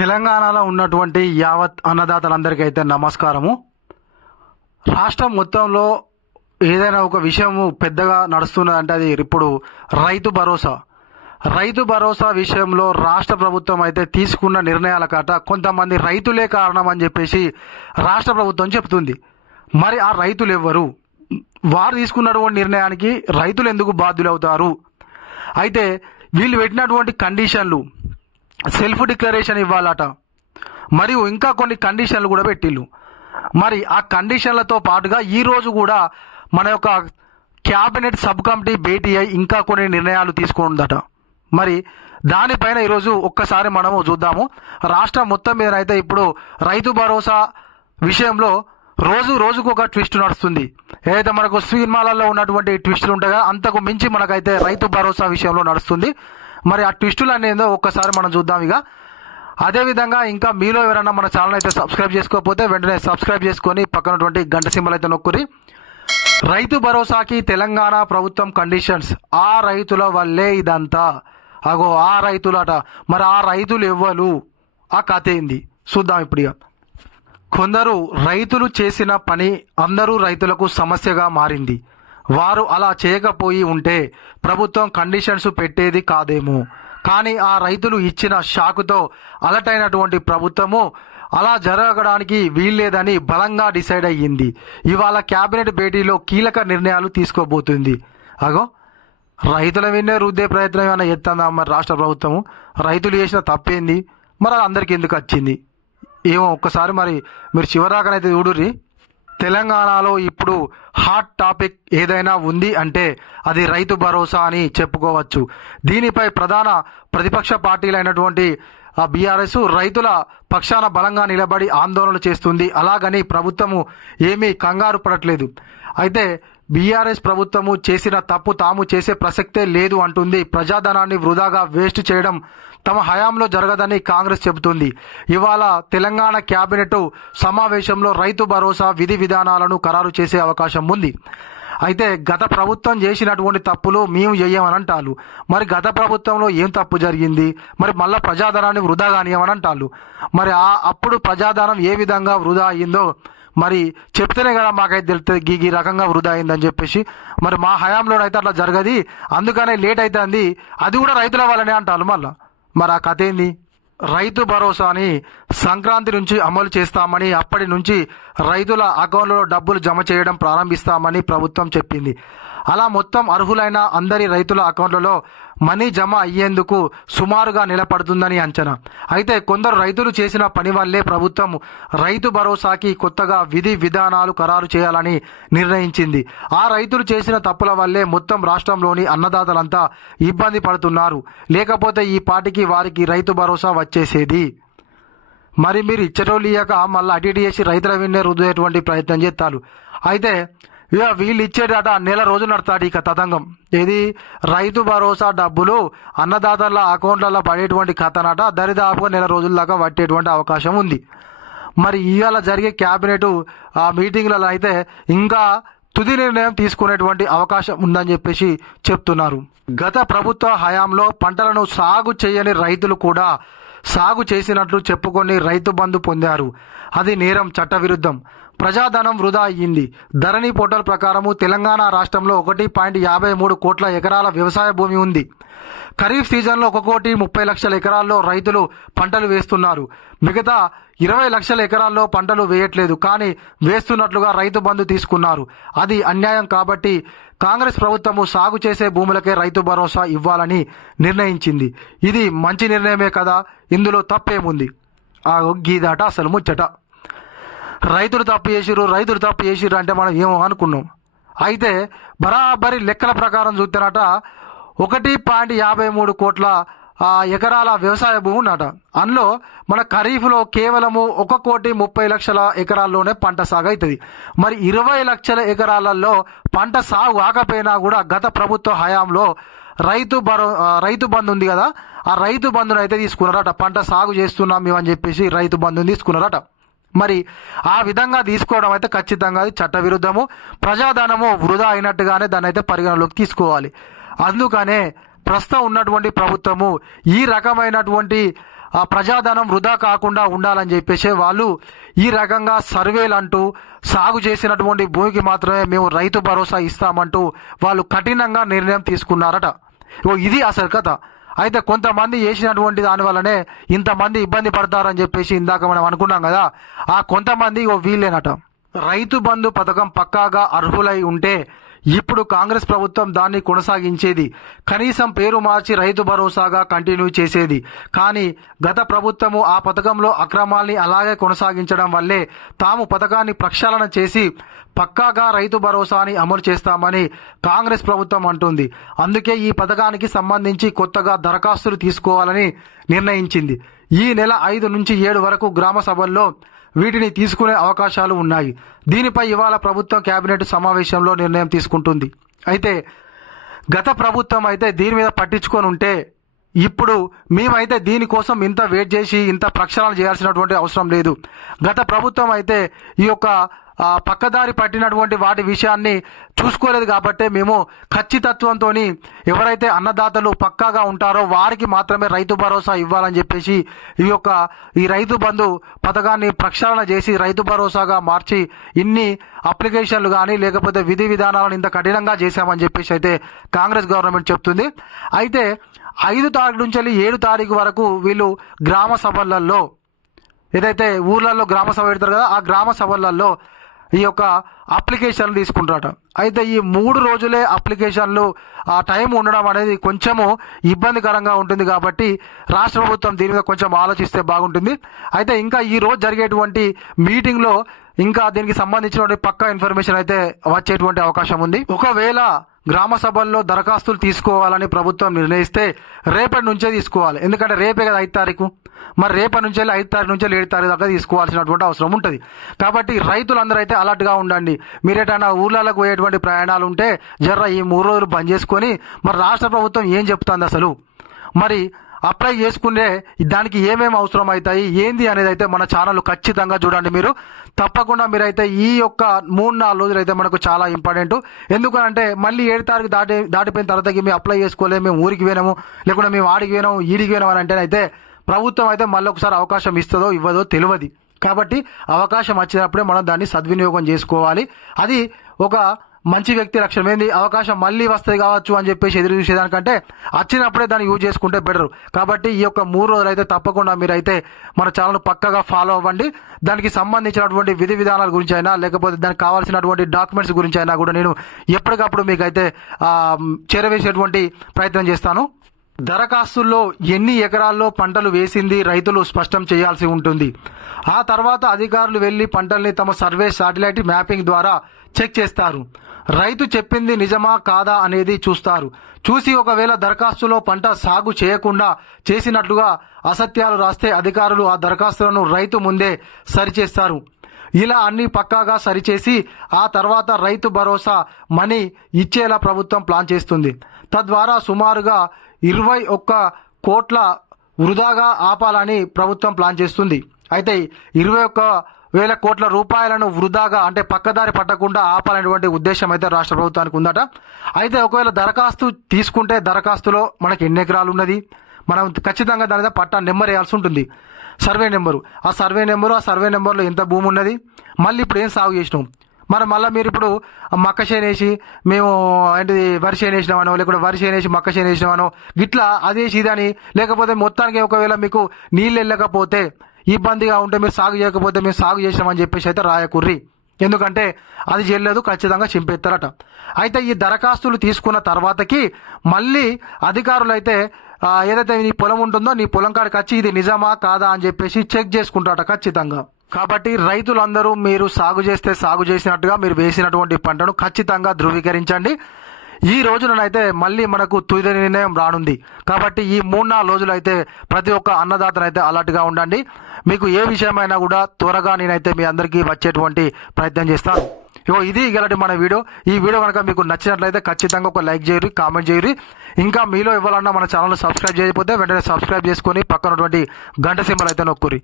తెలంగాణలో ఉన్నటువంటి యావత్ అన్నదాతలందరికీ అయితే నమస్కారము. రాష్ట్రం మొత్తంలో ఏదైనా ఒక విషయము పెద్దగా నడుస్తున్నదంటే అది ఇప్పుడు రైతు భరోసా. రైతు భరోసా విషయంలో రాష్ట్ర ప్రభుత్వం అయితే తీసుకున్న నిర్ణయాల కట కొంతమంది రైతులే కారణం అని చెప్పేసి రాష్ట్ర ప్రభుత్వం చెప్తుంది. మరి ఆ రైతులు ఎవ్వరు వారు తీసుకున్నటువంటి నిర్ణయానికి రైతులు ఎందుకు బాధ్యులవుతారు? అయితే వీళ్ళు పెట్టినటువంటి కండిషన్లు సెల్ఫ్ డిక్లరేషన్ ఇవ్వాలట. మరియు ఇంకా కొన్ని కండిషన్లు కూడా పెట్టిళ్ళు మరి ఆ కండిషన్లతో పాటుగా ఈ రోజు కూడా మన యొక్క క్యాబినెట్ సబ్ కమిటీ భేటీ అయి ఇంకా కొన్ని నిర్ణయాలు తీసుకుందట. మరి దానిపైన ఈరోజు ఒక్కసారి మనము చూద్దాము. రాష్ట్రం మొత్తం మీద అయితే ఇప్పుడు రైతు భరోసా విషయంలో రోజు రోజుకు ఒక ట్విస్ట్ నడుస్తుంది. ఏదైతే మనకు సినిమాలలో ఉన్నటువంటి ట్విస్టులు ఉంటాయో అంతకు మించి మనకైతే రైతు భరోసా విషయంలో నడుస్తుంది. మరి ఆ ట్విస్టులు అనేదో ఒక్కసారి మనం చూద్దాం ఇక. అదేవిధంగా ఇంకా మీలో ఎవరైనా మన ఛానల్ అయితే సబ్స్క్రైబ్ చేసుకోకపోతే వెంటనే సబ్స్క్రైబ్ చేసుకొని పక్కనటువంటి గంట సింబల్ అయితే నొక్కురి. రైతు భరోసాకి తెలంగాణ ప్రభుత్వం కండిషన్స్. ఆ రైతుల వల్లే ఇదంతా. అగో ఆ రైతులట. మరి ఆ రైతులు ఎవ్వరు? ఆ కథ ఏంది? చూద్దాం ఇప్పుడు కొందరు రైతులు చేసిన పని అందరూ రైతులకు సమస్యగా మారింది. వారు అలా చేయకపోయి ఉంటే ప్రభుత్వం కండిషన్స్ పెట్టేది కాదేమో. కానీ ఆ రైతులు ఇచ్చిన షాకుతో అలటైనటువంటి ప్రభుత్వము అలా జరగడానికి వీల్లేదని బలంగా డిసైడ్ అయ్యింది. ఇవాళ కేబినెట్ భేటీలో కీలక నిర్ణయాలు తీసుకోబోతుంది. అగో రైతుల విన్నే రుద్దే ప్రయత్నం ఏమైనా ఎత్తందా మరి రాష్ట్ర ప్రభుత్వము? రైతులు చేసిన తప్పేంది? మరి అది అందరికి ఎందుకు వచ్చింది? ఏమో ఒక్కసారి మరి మీరు చివరాకనైతే చూడుర్రీ. తెలంగాణలో ఇప్పుడు హాట్ టాపిక్ ఏదైనా ఉంది అంటే అది రైతు భరోసా అని చెప్పుకోవచ్చు. దీనిపై ప్రధాన ప్రతిపక్ష పార్టీలైనటువంటి ఆ బీఆర్ఎస్ రైతుల పక్షాన బలంగా నిలబడి ఆందోళన చేస్తుంది. అలాగని ప్రభుత్వము ఏమీ కంగారు పడట్లేదు. అయితే బీఆర్ఎస్ ప్రభుత్వము చేసిన తప్పు తాము చేసే ప్రసక్తే లేదు అంటుంది. ప్రజాధనాన్ని వృధాగా వేస్ట్ చేయడం తమ హయాంలో జరగదని కాంగ్రెస్ చెబుతుంది. ఇవాళ తెలంగాణ క్యాబినెట్ సమావేశంలో రైతు భరోసా విధి విధానాలను ఖరారు చేసే అవకాశం ఉంది. అయితే గత ప్రభుత్వం చేసినటువంటి తప్పులు మేము చేయమని అంటారు. మరి గత ప్రభుత్వంలో ఏం తప్పు జరిగింది? మరి మళ్ళీ ప్రజాధనాన్ని వృధా కానియమని అంటారు. మరి ఆ అప్పుడు ప్రజాధనం ఏ విధంగా వృధా అయ్యిందో మరి చెప్తేనే కదా మాకైతే తెలుస్తుంది గీ ఈ రకంగా వృధా అయిందని చెప్పేసి. మరి మా హయాంలోనైతే అట్లా జరగది అందుకనే లేట్ అవుతుంది అది కూడా రైతుల వల్లనే అంటారు మళ్ళా. మరి ఆ కథ ఏంది? రైతు భరోసాని సంక్రాంతి నుంచి అమలు చేస్తామని అప్పటి నుంచి రైతుల అకౌంట్లో డబ్బులు జమ చేయడం ప్రారంభిస్తామని ప్రభుత్వం చెప్పింది. అలా మొత్తం అర్హులైన అందరి రైతుల అకౌంట్లలో మనీ జమ అయ్యేందుకు సుమారుగా నిలబడుతుందని అంచనా. అయితే కొందరు రైతులు చేసిన పని వల్లే ప్రభుత్వం రైతు భరోసాకి కొత్తగా విధి విధానాలు ఖరారు చేయాలని నిర్ణయించింది. ఆ రైతులు చేసిన తప్పుల వల్లే మొత్తం రాష్ట్రంలోని అన్నదాతలంతా ఇబ్బంది పడుతున్నారు. లేకపోతే ఈ పాటికి వారికి రైతు భరోసా వచ్చేసేది. మరి మీరు ఇచ్చటోళ్ళు ఇయ్యాక మళ్ళీ అటు ఇటు చేసి రైతుల విన్నే రుద్దేటువంటి ప్రయత్నం చేస్తారు. అయితే ఇక వీళ్ళు ఇచ్చేటట నెల రోజులు నడతాడు ఇక తతంగం. ఇది రైతు భరోసా డబ్బులు అన్నదాతల అకౌంట్లలో పడేటువంటి కథనట దరిదాపుగా నెల రోజుల దాకా పట్టేటువంటి అవకాశం ఉంది. మరి ఇవాళ జరిగే క్యాబినెట్ ఆ మీటింగ్లలో అయితే ఇంకా తుది నిర్ణయం తీసుకునేటువంటి అవకాశం ఉందని చెప్పేసి చెప్తున్నారు. గత ప్రభుత్వ హయాంలో పంటలను సాగు చేయని రైతులు కూడా సాగు చేసినట్లు చెప్పుకొని రైతు బంధు పొందారు. అది నేరం చట్టవిరుద్ధం. ప్రజాధనం వృధా అయ్యింది. ధరణి పోర్టల్ ప్రకారము తెలంగాణ రాష్ట్రంలో ఒకటి పాయింట్ యాభై మూడు కోట్ల ఎకరాల వ్యవసాయ భూమి ఉంది. ఖరీఫ్ సీజన్లో ఒక కోటి ముప్పై లక్షల ఎకరాల్లో రైతులు పంటలు వేస్తున్నారు. మిగతా ఇరవై లక్షల ఎకరాల్లో పంటలు వేయట్లేదు. కానీ వేస్తున్నట్లుగా రైతు బంధు తీసుకున్నారు. అది అన్యాయం కాబట్టి కాంగ్రెస్ ప్రభుత్వము సాగు చేసే భూములకే రైతు భరోసా ఇవ్వాలని నిర్ణయించింది. ఇది మంచి నిర్ణయమే కదా? ఇందులో తప్పేముంది? ఆ గీదాట అసలు ముచ్చట. రైతులు తప్పు చేసిర్రు రైతులు తప్పు చేసిర్రు అంటే మనం ఏమో అనుకున్నాం. అయితే బరాబరి లెక్కల ప్రకారం చూస్తేనట ఒకటి పాయింట్ యాభై మూడు కోట్ల ఎకరాల వ్యవసాయ భూమి నాట అందులో మన ఖరీఫ్లో కేవలము ఒక కోటి ముప్పై లక్షల ఎకరాల్లోనే పంట సాగు అవుతుంది మరి ఇరవై లక్షల ఎకరాలలో పంట సాగు కాకపోయినా కూడా గత ప్రభుత్వ హయాంలో రైతు బరో రైతు బంధు ఉంది కదా ఆ రైతు బంధును అయితే తీసుకున్నారట. పంట సాగు చేస్తున్నాం మేము అని చెప్పేసి రైతు బంధుని తీసుకున్నారట. మరి ఆ విధంగా తీసుకోవడం అయితే ఖచ్చితంగా అది చట్టవిరుద్ధము ప్రజాధనము వృధా అయినట్టుగానే దాన్ని అయితే పరిగణలోకి తీసుకోవాలి. అందుకనే ప్రస్తుతం ఉన్నటువంటి ప్రభుత్వము ఈ రకమైనటువంటి ఆ ప్రజాధనం వృధా కాకుండా ఉండాలని చెప్పేసి వాళ్ళు ఈ రకంగా సర్వేలు అంటూ సాగు చేసినటువంటి భూమికి మాత్రమే మేము రైతు భరోసా ఇస్తామంటూ వాళ్ళు కఠినంగా నిర్ణయం తీసుకున్నారట. ఇది అసలు కథ. అయితే కొంతమంది చేసినటువంటి దాని వల్లనే ఇంతమంది ఇబ్బంది పడతారని చెప్పేసి ఇందాక మనం అనుకున్నాం కదా ఆ కొంతమంది ఓ వీళ్ళేనట. రైతు బంధు పథకం పక్కాగా అర్హులై ఉంటే ఇప్పుడు కాంగ్రెస్ ప్రభుత్వం దాన్ని కొనసాగించేది. కనీసం పేరు మార్చి రైతు భరోసాగా కంటిన్యూ చేసేది. కానీ గత ప్రభుత్వము ఆ పథకంలో అక్రమాల్ని అలాగే కొనసాగించడం వల్లే తాము పథకాన్ని ప్రక్షాళన చేసి పక్కాగా రైతు భరోసాని అమలు చేస్తామని కాంగ్రెస్ ప్రభుత్వం అంటుంది. అందుకే ఈ పథకానికి సంబంధించి కొత్తగా దరఖాస్తులు తీసుకోవాలని నిర్ణయించింది. ఈ నెల ఐదు నుంచి ఏడు వరకు గ్రామ సభల్లో వీటిని తీసుకునే అవకాశాలు ఉన్నాయి. దీనిపై ఇవాళ ప్రభుత్వం కేబినెట్ సమావేశంలో నిర్ణయం తీసుకుంటుంది. అయితే గత ప్రభుత్వం అయితే దీని మీద పట్టించుకొని ఉంటే ఇప్పుడు మేమైతే దీనికోసం ఇంత వెయిట్ చేసి ఇంత ప్రక్షాళన చేయాల్సినటువంటి అవసరం లేదు. గత ప్రభుత్వం అయితే ఈ యొక్క పక్కదారి పట్టినటువంటి వాటి విషయాన్ని చూసుకోలేదు కాబట్టి మేము ఖచ్చితత్వంతో ఎవరైతే అన్నదాతలు పక్కాగా ఉంటారో వారికి మాత్రమే రైతు భరోసా ఇవ్వాలని చెప్పేసి ఈ యొక్క ఈ రైతు బంధు పథకాన్ని ప్రక్షాళన చేసి రైతు భరోసాగా మార్చి ఇన్ని అప్లికేషన్లు కానీ లేకపోతే విధి విధానాలను ఇంత కఠినంగా చేశామని చెప్పేసి అయితే కాంగ్రెస్ గవర్నమెంట్ చెప్తుంది. అయితే ఐదు తారీఖు నుంచి వెళ్ళి ఏడు తారీఖు వరకు వీళ్ళు గ్రామ సభలలో ఏదైతే ఊర్లలో గ్రామ సభ పెడతారు కదా ఆ గ్రామ సభలలో ఈ యొక్క అప్లికేషన్లు తీసుకుంటారట. అయితే ఈ మూడు రోజులే అప్లికేషన్లు ఆ టైం ఉండడం అనేది కొంచెము ఇబ్బందికరంగా ఉంటుంది కాబట్టి రాష్ట్ర ప్రభుత్వం దీని మీద కొంచెం ఆలోచిస్తే బాగుంటుంది. అయితే ఇంకా ఈ రోజు జరిగేటువంటి మీటింగ్లో ఇంకా దీనికి సంబంధించినటువంటి పక్కా ఇన్ఫర్మేషన్ అయితే వచ్చేటువంటి అవకాశం ఉంది. ఒకవేళ గ్రామ సభల్లో దరఖాస్తులు తీసుకోవాలని ప్రభుత్వం నిర్ణయిస్తే రేపటి నుంచే తీసుకోవాలి. ఎందుకంటే రేపే కదా ఐదు తారీఖు. మరి రేపటి నుంచి వెళ్ళి ఐదు తారీఖు నుంచి ఏడు తారీఖు దాకా తీసుకోవాల్సినటువంటి అవసరం ఉంటుంది. కాబట్టి రైతులందరూ అయితే అలర్ట్గా ఉండండి. మీరేటైనా ఊర్లకు పోయేటువంటి ప్రయాణాలు ఉంటే జర్ర ఈ మూడు రోజులు బంద్ చేసుకొని మరి రాష్ట్ర ప్రభుత్వం ఏం చెప్తుంది అసలు? మరి అప్లై చేసుకునే దానికి ఏమేమి అవసరం అవుతాయి ఏంది అనేది అయితే మన ఛానల్ ఖచ్చితంగా చూడండి మీరు. తప్పకుండా మీరైతే ఈ యొక్క మూడు నాలుగు రోజులు అయితే మనకు చాలా ఇంపార్టెంట్. ఎందుకంటే మళ్ళీ ఏడు తారీఖు దాటి దాటిపోయిన తర్వాత మేము అప్లై చేసుకోలేము మేము ఊరికి పోయినాము లేకుంటే మేము ఆడికి పోయినాము ఈడికి పోయినాము అని అంటే అయితే ప్రభుత్వం అయితే మళ్ళీ ఒకసారి అవకాశం ఇస్తుందో ఇవ్వదో తెలియదు. కాబట్టి అవకాశం వచ్చినప్పుడే మనం దాన్ని సద్వినియోగం చేసుకోవాలి. అది ఒక మంచి వ్యక్తి లక్షణం ఏంది? అవకాశం మళ్ళీ వస్తుంది కావచ్చు అని చెప్పేసి ఎదురు చూసేదానికంటే వచ్చినప్పుడే దాన్ని యూజ్ చేసుకుంటే బెటర్. కాబట్టి ఈ యొక్క మూడు రోజులు అయితే తప్పకుండా మీరైతే మన ఛానల్ పక్కగా ఫాలో అవ్వండి. దానికి సంబంధించినటువంటి విధి విధానాల గురించి అయినా లేకపోతే దానికి కావాల్సినటువంటి డాక్యుమెంట్స్ గురించి అయినా కూడా నేను ఎప్పటికప్పుడు మీకైతే చేరవేసేటువంటి ప్రయత్నం చేస్తాను. దరఖాస్తుల్లో ఎన్ని ఎకరాల్లో పంటలు వేసింది రైతులు స్పష్టం చేయాల్సి ఉంటుంది. ఆ తర్వాత అధికారులు వెళ్ళి పంటల్ని తమ సర్వే శాటిలైట్ మ్యాపింగ్ ద్వారా చెక్ చేస్తారు. రైతు చెప్పింది నిజమా కాదా అనేది చూస్తారు. చూసి ఒకవేళ దరఖాస్తులో పంట సాగు చేయకుండా చేసినట్లుగా అసత్యాలు రాస్తే అధికారులు ఆ దరఖాస్తులను రైతు ముందే సరిచేస్తారు. ఇలా అన్ని పక్కాగా సరిచేసి ఆ తర్వాత రైతు భరోసా మనీ ఇచ్చేలా ప్రభుత్వం ప్లాన్ చేస్తుంది. తద్వారా సుమారుగా ఇరవై ఒక్క కోట్ల వృధాగా ఆపాలని ప్రభుత్వం ప్లాన్ చేస్తుంది. అయితే ఇరవై ఒక్క వేల కోట్ల రూపాయలను వృధాగా అంటే పక్కదారి పట్టకుండా ఆపాలనేటువంటి ఉద్దేశం అయితే రాష్ట్ర ప్రభుత్వానికి ఉందట. అయితే ఒకవేళ దరఖాస్తు తీసుకుంటే దరఖాస్తులో మనకి ఎన్ని ఎకరాలు ఉన్నది? మనం ఖచ్చితంగా దాని మీద పట్టా నెంబర్ వేయాల్సి ఉంటుంది. Survey number. ఆ సర్వే నెంబరు ఆ సర్వే నెంబర్లో ఎంత భూమి ఉన్నది? మళ్ళీ ఇప్పుడు ఏం సాగు చేసినాం? మరి మళ్ళీ మీరు ఇప్పుడు మక్క చేనేసి మేము ఏంటిది వరి చేనేసినామనో లేకుంటే వరి చేనేసి మక్క చేనేసినామనో గిట్లా అదేసి ఇదని లేకపోతే మొత్తానికి ఒకవేళ మీకు నీళ్ళు వెళ్ళకపోతే ఇబ్బందిగా ఉంటే మీరు సాగు చేయకపోతే మేము సాగు చేసినామని చెప్పేసి అయితే రాయకుర్రి. ఎందుకంటే అది చేయలేదు ఖచ్చితంగా చింపేస్తారట. అయితే ఈ దరఖాస్తులు తీసుకున్న తర్వాతకి మళ్ళీ అధికారులు అయితే ఏదైతే నీ పొలం ఉంటుందో నీ పొలం కాడికి వచ్చి ఇది నిజమా కాదా అని చెప్పేసి చెక్ చేసుకుంటారట ఖచ్చితంగా. కాబట్టి రైతులందరూ మీరు సాగు చేస్తే సాగు చేసినట్టుగా మీరు వేసినటువంటి పంటను ఖచ్చితంగా ధృవీకరించండి. ఈ రోజునైతే మళ్ళీ మనకు తుది నిర్ణయం రానుంది. కాబట్టి ఈ మూడు నాలుగు రోజులు అయితే ప్రతి ఒక్క అన్నదాతనైతే అలర్ట్గా ఉండండి. మీకు ఏ విషయమైనా కూడా త్వరగా నేనైతే మీ అందరికీ వచ్చేటువంటి ప్రయత్నం చేస్తాను. ఇగో ఇది గలటి మన వీడియో. ఈ వీడియో కనుక మీకు నచ్చినట్లయితే ఖచ్చితంగా ఒక లైక్ చేయరు కామెంట్ చేయరు ఇంకా మీలో ఇవ్వాలన్నా మన ఛానల్ సబ్స్క్రైబ్ చేయకపోతే వెంటనే సబ్స్క్రైబ్ చేసుకొని పక్కనటువంటి గంట సింబల్ అయితే నొక్కురి